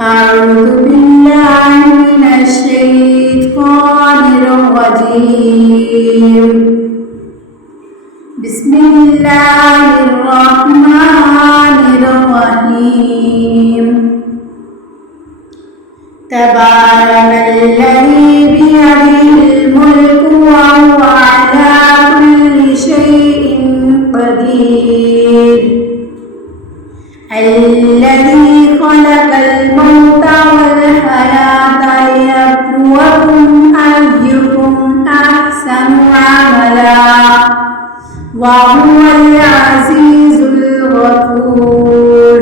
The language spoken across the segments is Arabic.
أعوذ بالله من الشيطان الرجيم. بسم الله الرحمن الرحيم. تبارك الذي بيده الملك وهو على كل شيء قدير. الذي خلق الموت والحياة ليبلوكم أيكم أحسن عملا وهو العزيز الغفور.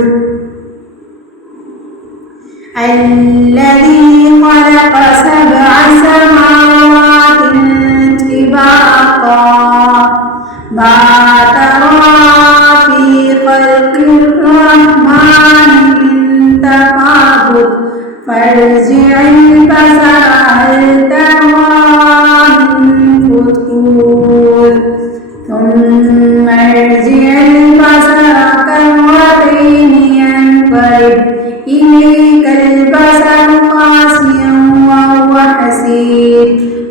الذي خلق 7 سماوات طباقا ما ترى في خلق الرحمن من تفاوت فارجع البصر هل ترى من فطور ثم ارجع البصر كرتين ينقلب إليك البصر خاسئا وهو حسير.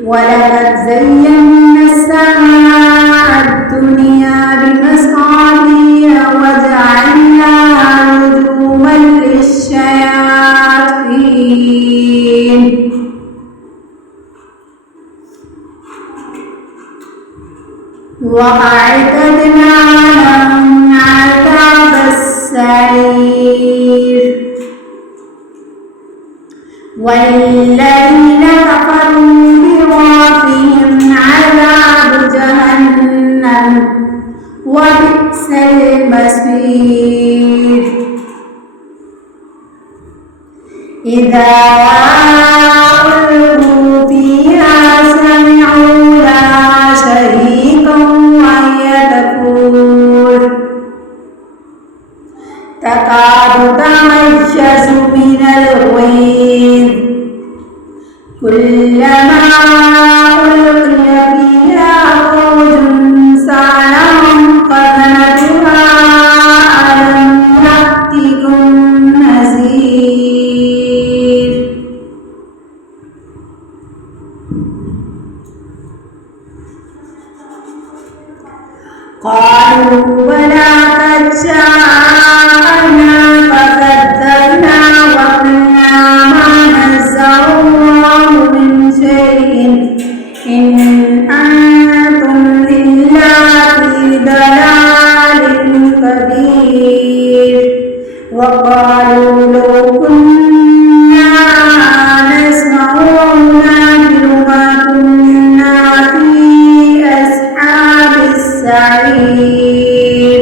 ولقد زينا السماء الدنيا بمصابيح وجعلناها رجوما للشياطين وأعتدنا لهم عذاب السعير. والذين كفروا بربهم عذاب جهنم وبئس المصير. إذا ألقوا فيها سمعوا لها شهيقا وهي تفور تكاد تميز من الغيظ كلما ألقي فيها فوج سألهم خزنتها ألم يأتكم نذير. قالوا بلى قد جاءنا فكذبنا وقلنا ما نزل الله من شيء إن أنتم إلا في ضلال كبير. وقالوا لو كنا نسمع أو نعقل ما كنا في أصحاب السعير.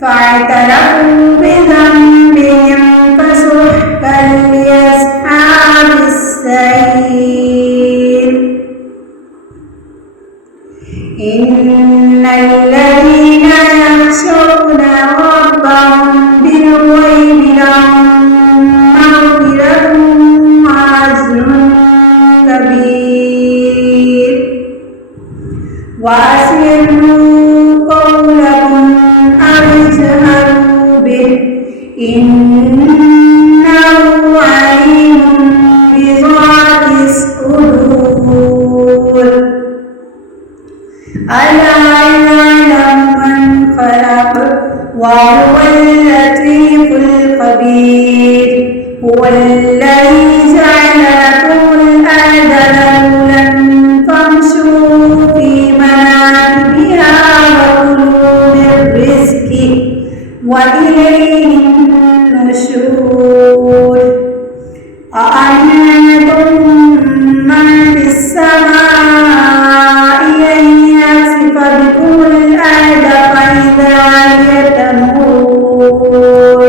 فاعترفوا بذنبهم فسحقا لأصحاب السعير. إن الذين يخشون ربهم بالغيب لهم مغفرة وأجر كبير. وأسروا قولكم أو اجهروا به إنه عليم بذات الصدور. ألا يعلم من خلق وهو اللطيف الخبير. هو الذي جعل لكم الأرض ذلولا فامشوا في مناكبها وكلوا من رزقه وإليه النشور. أأمنتم من في السماء أن يخسف بكم الأرض فإذا هي تمور.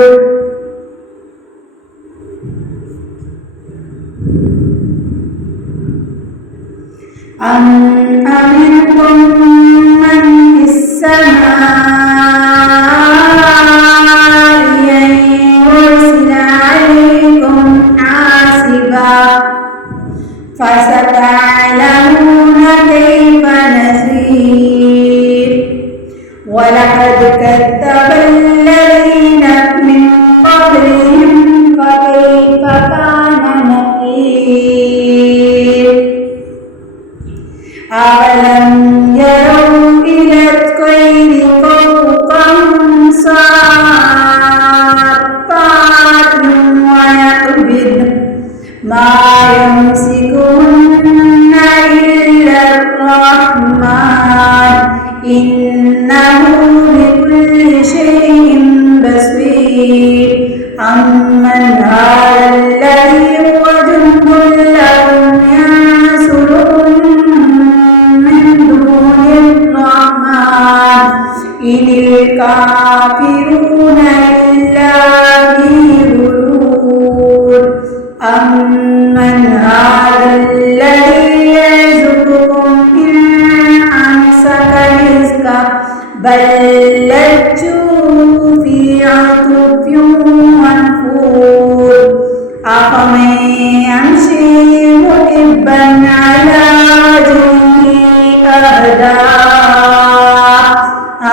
كذب الذين من قبلهم فكيف كان نكير أولم يروا إلى الطير فوقهم صافات ويقبضن ما يمسكهن إلا الرحمن إنه بكل شيء بصير أمن هذا الذي هو جند لكم ينصركم من دون الرحمن إن الكافرون إلا في غرور أمن هذا الذي يرزقكم إن أمسك رزقه بل لجوا في عتب ونفور أفمن يمشي مكبا على وجهه أهدى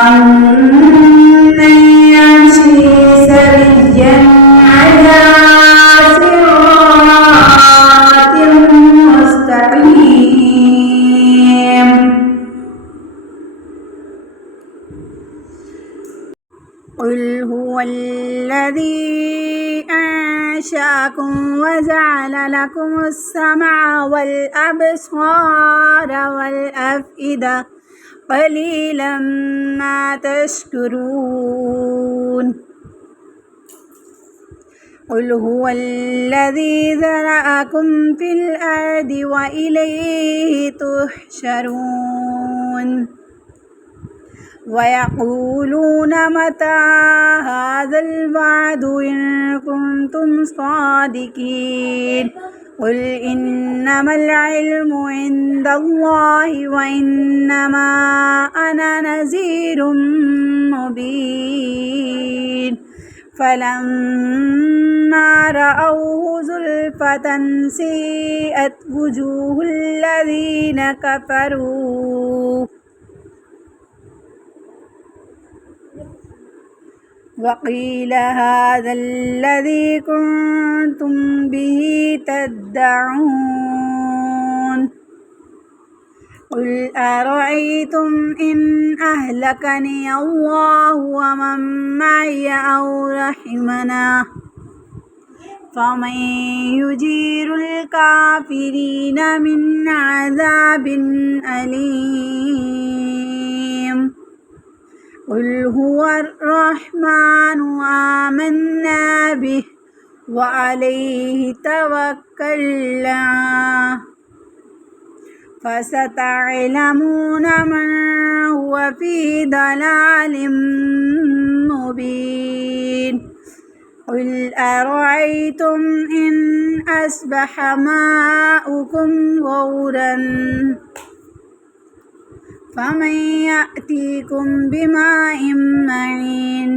أمن يمشي سويا على صراط مستقيم قل هو الذي أنشأكم وجعل لكم السمع والأبصار والأفئدة قليلا ما تشكرون قل هو الذي ذرأكم في الأرض وإليه تحشرون ويقولون متى هذا الوعد إن كنتم صادقين قل إنما العلم عند الله وإنما أنا نذير مبين فلما رأوه زلفة سيئت وجوه الذين كفروا وقيل هذا الذي كنتم به تدعون قل أرأيتم إن أهلكني الله ومن معي أو رحمنا فمن يجير الكافرين من عذاب أليم قل هو الرحمن آمنا به وعليه توكلنا فستعلمون من هو في ضلال مبين قل أرأيتم إن أصبح ماؤكم غورا فمن يأتيكم بماء معين